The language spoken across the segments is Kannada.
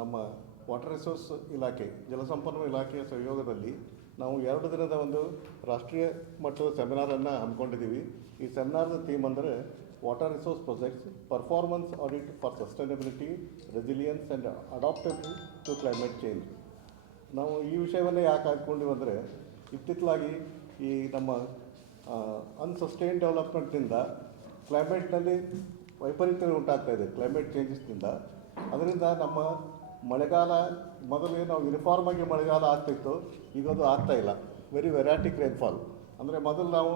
ನಮ್ಮ ವಾಟರ್ ರಿಸೋರ್ಸ್ ಇಲಾಖೆ ಜಲಸಂಪನ್ಮೂಲ ಇಲಾಖೆಯ ಸಹಯೋಗದಲ್ಲಿ ನಾವು 2 ದಿನದ ಒಂದು ರಾಷ್ಟ್ರೀಯ ಮಟ್ಟದ ಸೆಮಿನಾರನ್ನು ಹಮ್ಮಿಕೊಂಡಿದ್ದೀವಿ. ಈ ಸೆಮಿನಾರ್ದ ಥೀಮ್ ಅಂದರೆ water resource projects performance audit for sustainability resilience and adaptability to climate change. ನಾವು ಈ ವಿಷಯವನ್ನೇ ಯಾಕೆ ಹಾಕ್ಕೊಂಡಿವಿ ಅಂದರೆ ಇತ್ತಿತ್ತಲಾಗಿ ಈ ನಮ್ಮ ಅನ್ಸಸ್ಟೈನ್ ಡೆವಲಪ್ಮೆಂಟ್ನಿಂದ ಕ್ಲೈಮೇಟ್ನಲ್ಲಿ ವೈಪರೀತ್ಯ ಉಂಟಾಗ್ತಾಯಿದೆ ಕ್ಲೈಮೇಟ್ ಚೇಂಜಸ್ನಿಂದ. ಅದರಿಂದ ನಮ್ಮ ಮಳೆಗಾಲ ಮೊದಲು ನಾವು ಯೂನಿಫಾರ್ಮ್ ಆಗಿ ಮಳೆಗಾಲ ಆಗ್ತಿತ್ತು, ಈಗ ಅದು ಆಗ್ತಾಯಿಲ್ಲ. Very erratic rainfall. ಅಂದರೆ ಮೊದಲು ನಾವು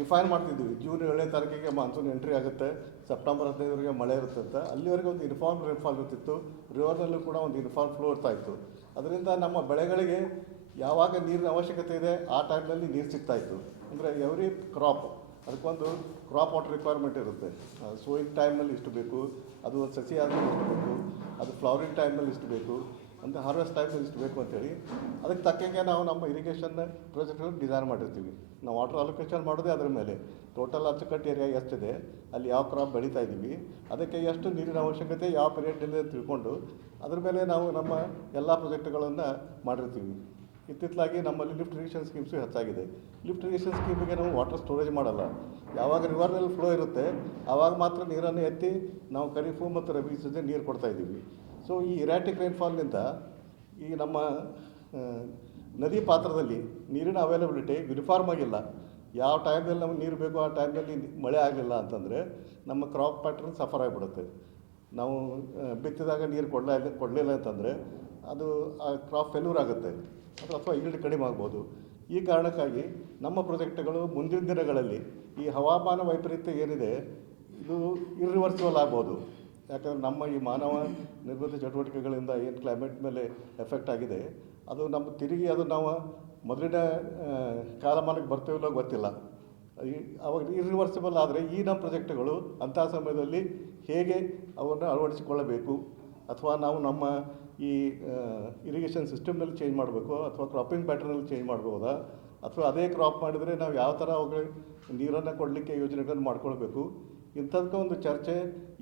ಡಿಫೈನ್ ಮಾಡ್ತಿದ್ವಿ, ಜೂನ್ 7ನೇ ತಾರೀಕಿಗೆ ಮಾನ್ಸೂನ್ ಎಂಟ್ರಿ ಆಗುತ್ತೆ, ಸೆಪ್ಟೆಂಬರ್ 15ವರೆಗೆ ಮಳೆ ಇರುತ್ತೆ ಅಂತ. ಅಲ್ಲಿವರೆಗೆ ಒಂದು ಯೂನಿಫಾರ್ಮ್ ರೈನ್ಫಾಲ್ ಇರ್ತಿತ್ತು, ರಿವರ್ನಲ್ಲೂ ಕೂಡ ಒಂದು ಯೂನಿಫಾರ್ಮ್ ಫ್ಲೋ ಇರ್ತಾಯಿತ್ತು. ಅದರಿಂದ ನಮ್ಮ ಬೆಳೆಗಳಿಗೆ ಯಾವಾಗ ನೀರಿನ ಅವಶ್ಯಕತೆ ಇದೆ ಆ ಟೈಮ್ನಲ್ಲಿ ನೀರು ಸಿಗ್ತಾಯಿತ್ತು. ಅಂದರೆ ಎವ್ರಿ ಕ್ರಾಪ್ ಅದಕ್ಕೊಂದು ಕ್ರಾಪ್ ವಾಟರ್ ರಿಕ್ವೈರ್ಮೆಂಟ್ ಇರುತ್ತೆ. ಸೋಯಿಂಗ್ ಟೈಮ್ನಲ್ಲಿ ಇಷ್ಟು ಬೇಕು, ಅದು ಒಂದು ಸಸಿ ಆದಮೇಲೆ ಇಷ್ಟು ಬೇಕು, ಅದು ಫ್ಲವರಿಂಗ್ ಟೈಮ್ನಲ್ಲಿ ಇಷ್ಟು ಬೇಕು, ಅಂದರೆ ಹಾರ್ವೆಸ್ಟ್ ಟೈಮ್ನಲ್ಲಿ ಇಷ್ಟು ಬೇಕು ಅಂತೇಳಿ ಅದಕ್ಕೆ ತಕ್ಕಂಗೆ ನಾವು ನಮ್ಮ ಇರಿಗೇಷನ್ ಪ್ರಾಜೆಕ್ಟ್ಗಳನ್ನು ಡಿಸೈನ್ ಮಾಡಿರ್ತೀವಿ. ನಾವು ವಾಟರ್ ಅಲೋಕೇಶನ್ ಮಾಡೋದೇ ಅದರ ಮೇಲೆ ಟೋಟಲ್ ಅಚ್ಚುಕಟ್ಟು ಏರಿಯಾ ಎಷ್ಟಿದೆ, ಅಲ್ಲಿ ಯಾವ ಕ್ರಾಪ್ ಬೆಳೀತಾ ಇದ್ದೀವಿ, ಅದಕ್ಕೆ ಎಷ್ಟು ನೀರಿನ ಅವಶ್ಯಕತೆ ಯಾವ ಪೀರಿಯಡ್ನಲ್ಲಿ ತಿಳ್ಕೊಂಡು ಅದ್ರ ಮೇಲೆ ನಾವು ನಮ್ಮ ಎಲ್ಲ ಪ್ರಾಜೆಕ್ಟ್ಗಳನ್ನು ಮಾಡಿರ್ತೀವಿ. ಇತ್ತಿತ್ತಲಾಗಿ ನಮ್ಮಲ್ಲಿ ಲಿಫ್ಟ್ ಇರಿಗೇಷನ್ ಸ್ಕೀಮ್ಸು ಹೆಚ್ಚಾಗಿದೆ. ಲಿಫ್ಟ್ ಇರಿಗೇಷನ್ ಸ್ಕೀಮಿಗೆ ನಾವು ವಾಟರ್ ಸ್ಟೋರೇಜ್ ಮಾಡಲ್ಲ. ಯಾವಾಗ ರಿವರ್ನಲ್ಲಿ ಫ್ಲೋ ಇರುತ್ತೆ ಆವಾಗ ಮಾತ್ರ ನೀರನ್ನು ಎತ್ತಿ ನಾವು ಖರೀಫು ಮತ್ತು ರಬಿ ಸೀಸನ್ ನೀರು ಕೊಡ್ತಾಯಿದ್ದೀವಿ. ಸೊ ಈ ಇರಾಟಿಕ್ ರೈನ್ಫಾಲ್ನಿಂದ ಈ ನಮ್ಮ ನದಿ ಪಾತ್ರದಲ್ಲಿ ನೀರಿನ ಅವೈಲಬಿಲಿಟಿ ಯೂನಿಫಾರ್ಮ್ ಆಗಿಲ್ಲ. ಯಾವ ಟೈಮ್ನಲ್ಲಿ ನಮಗೆ ನೀರು ಬೇಕೋ ಆ ಟೈಮ್ನಲ್ಲಿ ಮಳೆ ಆಗಲಿಲ್ಲ ಅಂತಂದರೆ ನಮ್ಮ ಕ್ರಾಪ್ ಪ್ಯಾಟ್ರನ್ ಸಫರ್ ಆಗಿಬಿಡುತ್ತೆ. ನಾವು ಬಿತ್ತಿದಾಗ ನೀರು ಕೊಡಲಿಲ್ಲ ಅಂತಂದರೆ ಅದು ಆ ಕ್ರಾಪ್ ಫೇಲ್ಯೂರ್ ಆಗುತ್ತೆ, ಅದು ಅಥವಾ ಈಲ್ಡ್ ಕಡಿಮೆ ಆಗ್ಬೋದು. ಈ ಕಾರಣಕ್ಕಾಗಿ ನಮ್ಮ ಪ್ರಾಜೆಕ್ಟ್ಗಳು ಮುಂದಿನ ದಿನಗಳಲ್ಲಿ ಈ ಹವಾಮಾನ ವೈಪರೀತ್ಯ ಏನಿದೆ ಇದು ಇರ್ರಿವರ್ಸಿಬಲ್ ಆಗ್ಬೋದು. ಯಾಕಂದರೆ ನಮ್ಮ ಈ ಮಾನವ ನಿರ್ಮಿತ ಚಟುವಟಿಕೆಗಳಿಂದ ಏನು ಕ್ಲೈಮೇಟ್ ಮೇಲೆ ಎಫೆಕ್ಟ್ ಆಗಿದೆ ಅದು ನಮ್ಮ ತಿರುಗಿ ಅದು ನಾವು ಮೊದಲಿನ ಕಾಲಮಾನಕ್ಕೆ ಬರ್ತೀವಿಲ್ಲೋ ಗೊತ್ತಿಲ್ಲ. ಅವಾಗ ಇರ್ರಿವರ್ಸಿಬಲ್ ಆದರೆ ಈ ನಮ್ಮ ಪ್ರಾಜೆಕ್ಟ್ಗಳು ಅಂಥ ಸಮಯದಲ್ಲಿ ಹೇಗೆ ಅವನ್ನು ಅಳವಡಿಸಿಕೊಳ್ಳಬೇಕು, ಅಥವಾ ನಾವು ನಮ್ಮ ಈ ಇರಿಗೇಷನ್ ಸಿಸ್ಟಮ್ನಲ್ಲಿ ಚೇಂಜ್ ಮಾಡಬೇಕು, ಅಥವಾ ಕ್ರಾಪಿಂಗ್ ಪ್ಯಾಟರ್ನಲ್ಲಿ ಚೇಂಜ್ ಮಾಡ್ಬೋದಾ, ಅಥವಾ ಅದೇ ಕ್ರಾಪ್ ಮಾಡಿದರೆ ನಾವು ಯಾವ ಥರ ಅವುಗಳಿಗೆ ನೀರನ್ನು ಕೊಡಲಿಕ್ಕೆ ಯೋಜನೆಗಳನ್ನು ಮಾಡ್ಕೊಳ್ಬೇಕು. ಇಂಥದಕ್ಕೆ ಒಂದು ಚರ್ಚೆ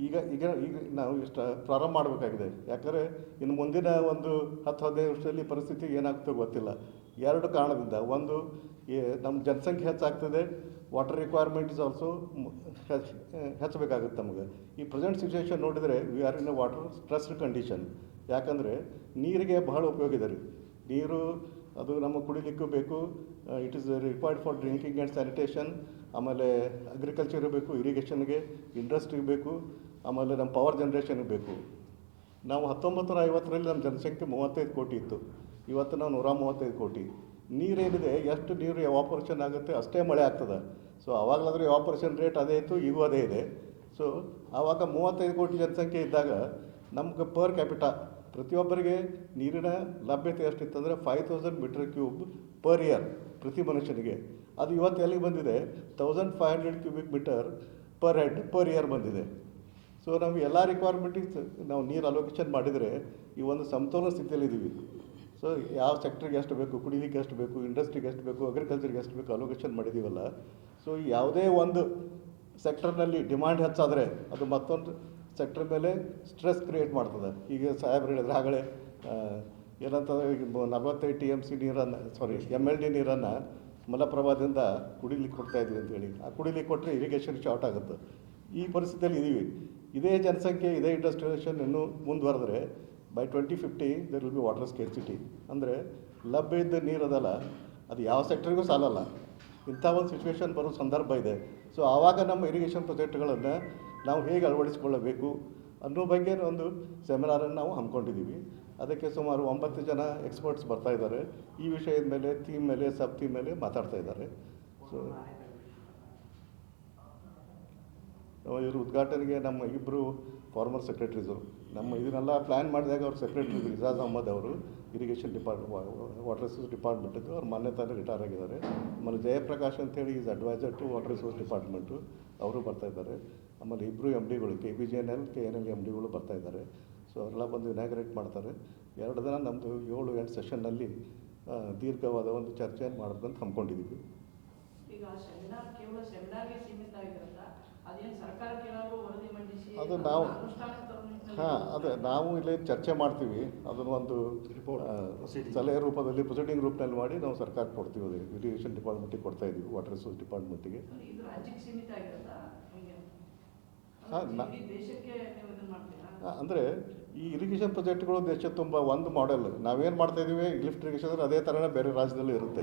ಈಗ ಈಗ ಈಗ ನಾವು ಇಷ್ಟು ಪ್ರಾರಂಭ ಮಾಡಬೇಕಾಗಿದೆ. ಯಾಕಂದರೆ ಇನ್ನು ಮುಂದಿನ ಒಂದು 10-15 ವರ್ಷದಲ್ಲಿ ಪರಿಸ್ಥಿತಿ ಏನಾಗ್ತೋ ಗೊತ್ತಿಲ್ಲ. 2 ಕಾರಣದಿಂದ. ಒಂದು, ನಮ್ಮ ಜನಸಂಖ್ಯೆ ಹೆಚ್ಚಾಗ್ತದೆ, ವಾಟರ್ ರಿಕ್ವೈರ್ಮೆಂಟ್ ಇಸ್ ಆಲ್ಸೋ ಹೆಚ್ಚಬೇಕಾಗುತ್ತೆ ನಮಗೆ. ಈ ಪ್ರೆಸೆಂಟ್ ಸಿಚುವೇಶನ್ ನೋಡಿದರೆ we are in a water stressed condition. ಯಾಕಂದರೆ ನೀರಿಗೆ ಬಹಳ ಉಪಯೋಗ ಇದೆ ರೀ. ನೀರು ಅದು ನಮ್ಮ ಕುಡಿಲಿಕ್ಕೂ ಬೇಕು, it is required for drinking and sanitation, ಆಮೇಲೆ ಅಗ್ರಿಕಲ್ಚರ್ಗೆ ಬೇಕು, ಇರಿಗೇಷನ್ಗೆ, ಇಂಡಸ್ಟ್ರಿಗೆ ಬೇಕು, ಆಮೇಲೆ ನಮ್ಮ ಪವರ್ ಜನ್ರೇಷನ್ಗೆ ಬೇಕು. ನಾವು 1950ರಲ್ಲಿ ನಮ್ಮ ಜನಸಂಖ್ಯೆ 35 ಕೋಟಿ ಇತ್ತು, ಇವತ್ತು ನಾವು 135 ಕೋಟಿ. ನೀರೇನಿದೆ, ಎಷ್ಟು ನೀರು ಎವಾಪರೇಷನ್ ಆಗುತ್ತೆ ಅಷ್ಟೇ ಮಳೆ ಆಗ್ತದೆ. ಸೊ ಆವಾಗಲಾದರೂ ಎವಾಪರೇಷನ್ ರೇಟ್ ಅದೇ ಇತ್ತು, ಈಗೂ ಅದೇ ಇದೆ. ಸೊ ಆವಾಗ 35 ಕೋಟಿ ಜನಸಂಖ್ಯೆ ಇದ್ದಾಗ ನಮ್ಗೆ ಪರ್ ಕ್ಯಾಪಿಟಾ ಪ್ರತಿಯೊಬ್ಬರಿಗೆ ನೀರಿನ ಲಭ್ಯತೆ ಎಷ್ಟಿತ್ತಂದರೆ 5000 ಮೀಟರ್ ಕ್ಯೂಬ್ ಪರ್ ಇಯರ್ ಪ್ರತಿ ಮನುಷ್ಯನಿಗೆ. ಅದು ಇವತ್ತು ಎಲ್ಲಿಗೆ ಬಂದಿದೆ, 1500 cubic meter per head per year ಬಂದಿದೆ. ಸೊ ನಾವು ಎಲ್ಲ ರಿಕ್ವೈರ್ಮೆಂಟಿಗೆ ನಾವು ನೀರು ಅಲೋಕೇಶನ್ ಮಾಡಿದರೆ ಈ ಒಂದು ಸಮತೋಲನ ಸ್ಥಿತಿಯಲ್ಲಿದ್ದೀವಿ. ಸೊ ಯಾವ ಸೆಕ್ಟ್ರಿಗೆ ಎಷ್ಟು ಬೇಕು, ಕುಡಿಲಿಕ್ಕೆ ಎಷ್ಟು ಬೇಕು, ಇಂಡಸ್ಟ್ರಿಗೆ ಎಷ್ಟು ಬೇಕು, ಅಗ್ರಿಕಲ್ಚರ್ಗೆ ಎಷ್ಟು ಬೇಕು ಅಲೋಕೇಶನ್ ಮಾಡಿದ್ದೀವಲ್ಲ. ಸೊ ಯಾವುದೇ ಒಂದು ಸೆಕ್ಟರ್ನಲ್ಲಿ ಡಿಮಾಂಡ್ ಹೆಚ್ಚಾದರೆ ಅದು ಮತ್ತೊಂದು ಸೆಕ್ಟರ್ ಮೇಲೆ ಸ್ಟ್ರೆಸ್ ಕ್ರಿಯೇಟ್ ಮಾಡ್ತದೆ. ಈಗ ಸಾಹೇಬ್ರು ಹೇಳಿದ್ರೆ ಆಗಲೇ ಏನಂತಂದರೆ ಈಗ 45 TMC ನೀರನ್ನು MLD ನೀರನ್ನು ಮಲಪ್ರಭಾದಿಂದ ಕುಡಿಲಿಕ್ಕೆ ಕೊಡ್ತಾಯಿದ್ವಿ ಅಂತೇಳಿ. ಆ ಕುಡಿಲಿಕ್ಕೆ ಕೊಟ್ಟರೆ ಇರಿಗೇಷನ್ ಶಾರ್ಟ್ ಆಗುತ್ತೆ. ಈ ಪರಿಸ್ಥಿತಿಯಲ್ಲಿ ಇದ್ದೀವಿ. ಇದೇ ಜನಸಂಖ್ಯೆ, ಇದೇ ಇಂಡಸ್ಟ್ರಿಯಲೈಸೇಷನ್ ಇನ್ನೂ ಮುಂದುವರೆದ್ರೆ by 2050 there will be water scarcity. ಅಂದರೆ ಲಭ್ಯ ಇದ್ದ ನೀರು ಅದಲ್ಲ, ಅದು ಯಾವ ಸೆಕ್ಟರ್ಗೂ ಸಾಲಲ್ಲ. ಇಂಥ ಒಂದು ಸಿಚುವೇಶನ್ ಬರೋ ಸಂದರ್ಭ ಇದೆ. ಸೊ ಆವಾಗ ನಮ್ಮ ಇರಿಗೇಷನ್ ಪ್ರಾಜೆಕ್ಟ್ಗಳನ್ನು ನಾವು ಹೇಗೆ ಅಳವಡಿಸಿಕೊಳ್ಳಬೇಕು ಅನ್ನೋ ಬಗ್ಗೆ ಒಂದು ಸೆಮಿನಾರನ್ನು ನಾವು ಹಮ್ಮಿಕೊಂಡಿದ್ದೀವಿ. ಅದಕ್ಕೆ ಸುಮಾರು 9 ಜನ ಎಕ್ಸ್ಪರ್ಟ್ಸ್ ಬರ್ತಾ ಇದ್ದಾರೆ. ಈ ವಿಷಯದ ಮೇಲೆ, ಥೀಮ್ ಮೇಲೆ, ಸಬ್ ಥೀಮ್ ಮೇಲೆ ಮಾತಾಡ್ತಾ ಇದ್ದಾರೆ. ಸೊ ಇವರು ಉದ್ಘಾಟನೆಗೆ ನಮ್ಮ 2 ಫಾರ್ಮರ್ ಸೆಕ್ರೆಟರೀಸು, ನಮ್ಮ ಇದನ್ನೆಲ್ಲ ಪ್ಲ್ಯಾನ್ ಮಾಡಿದಾಗ ಅವ್ರ ಸೆಕ್ರೆಟರಿ ಇಜಾಜ್ ಅಹಮದ್ ಅವರು ಇರಿಗೇಷನ್ ವಾಟರ್ ರಿಸೋರ್ಸ್ ಡಿಪಾರ್ಟ್ಮೆಂಟಿದ್ದು, ಅವ್ರು ಮಾನ್ಯತಾನೆ ರಿಟೈರ್ ಆಗಿದ್ದಾರೆ. ಆಮೇಲೆ ಜಯಪ್ರಕಾಶ್ ಅಂತೇಳಿ is adviser to water resource department, ಅವರು ಬರ್ತಾ ಇದ್ದಾರೆ. ಆಮೇಲೆ 2 MDಗಳು KBJNL KNL MDಗಳು ಬರ್ತಾ ಇದ್ದಾರೆ. ಸೊ ಅವರೆಲ್ಲ ಬಂದು ಇನಾಗ್ರೇಟ್ ಮಾಡ್ತಾರೆ. 2 ದಿನ ನಮ್ಮದು 7-8 ಸೆಷನ್ನಲ್ಲಿ ದೀರ್ಘವಾದ ಒಂದು ಚರ್ಚೆಯನ್ನು ಮಾಡಬೇಕಂತ ಹಮ್ಮಿಕೊಂಡಿದ್ದೀವಿ. ಅದು ನಾವು ಹಾಂ ಅದೇ ನಾವು ಇಲ್ಲಿ ಚರ್ಚೆ ಮಾಡ್ತೀವಿ ಅದನ್ನು ಒಂದು ಸಲಹೆ ರೂಪದಲ್ಲಿ ಪ್ರೊಸೀಡಿಂಗ್ ರೂಪದಲ್ಲಿ ಮಾಡಿ ನಾವು ಸರ್ಕಾರಕ್ಕೆ ಕೊಡ್ತೀವಿ. ಅದು ಇರಿಗೇಷನ್ ಡಿಪಾರ್ಟ್ಮೆಂಟಿಗೆ ಕೊಡ್ತಾ ಇದ್ದೀವಿ, ವಾಟರ್ ರಿಸೋರ್ಸ್ ಡಿಪಾರ್ಟ್ಮೆಂಟಿಗೆ. ಇದು ರಾಜ್ಯಕ್ಕೆ ಸೀಮಿತ ಆಗಿರುತ್ತಾ ಹೇಗೆ? ಹಾಂ ಇಡೀ ದೇಶಕ್ಕೆ ನೀವು ಇದನ್ನು ಮಾಡ್ತೀರಾ? ಅಂದರೆ ಈ ಇರಿಗೇಷನ್ ಪ್ರಾಜೆಕ್ಟ್ಗಳು ದೇಶ ತುಂಬ ಒಂದು ಮಾಡೆಲ್ ನಾವೇನು ಮಾಡ್ತಾ ಇದ್ದೀವಿ ಲಿಫ್ಟ್ ಇರಿಗೇಷನ್ ಅಂದರೆ ಅದೇ ಥರನೇ ಬೇರೆ ರಾಜ್ಯದಲ್ಲೂ ಇರುತ್ತೆ.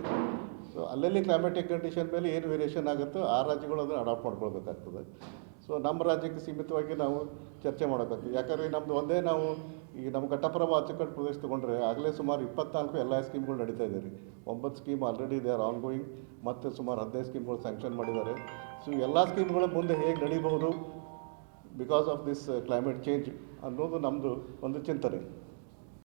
ಸೊ ಅಲ್ಲಲ್ಲಿ ಕ್ಲೈಮೆಟಿಕ್ ಕಂಡೀಷನ್ ಮೇಲೆ ಏನು ವೇರಿಯೇಷನ್ ಆಗುತ್ತೋ ಆ ರಾಜ್ಯಗಳು ಅದನ್ನು ಅಡಾಪ್ಟ್ ಮಾಡ್ಕೊಳ್ಬೇಕಾಗ್ತದೆ. ಸೊ ನಮ್ಮ ರಾಜ್ಯಕ್ಕೆ ಸೀಮಿತವಾಗಿ ನಾವು ಚರ್ಚೆ ಮಾಡೋಕ್ಕಾಗ್ತದೆ. ಯಾಕಂದರೆ ನಮ್ಮದು ಒಂದೇ ನಾವು ಈ ನಮ್ಮ ಘಟ್ಟಪ್ರಭಾ ಅಚ್ಚುಕಟ್ಟು ಪ್ರದೇಶ ತೊಗೊಂಡ್ರೆ ಆಗಲೇ ಸುಮಾರು 24 LI ಸ್ಕೀಮ್ಗಳು ನಡೀತಾ ಇದೆ ರೀ. 9 scheme already they are on going, ಮತ್ತು ಸುಮಾರು 15 ಸ್ಕೀಮ್ಗಳು ಸ್ಯಾಂಕ್ಷನ್ ಮಾಡಿದ್ದಾರೆ. ಸೊ ಎಲ್ಲ ಸ್ಕೀಮ್ಗಳು ಮುಂದೆ ಹೇಗೆ ನಡೀಬಹುದು because of this climate change ಅನ್ನೋದು ನಮ್ಮದು ಒಂದು ಚಿಂತನೆ.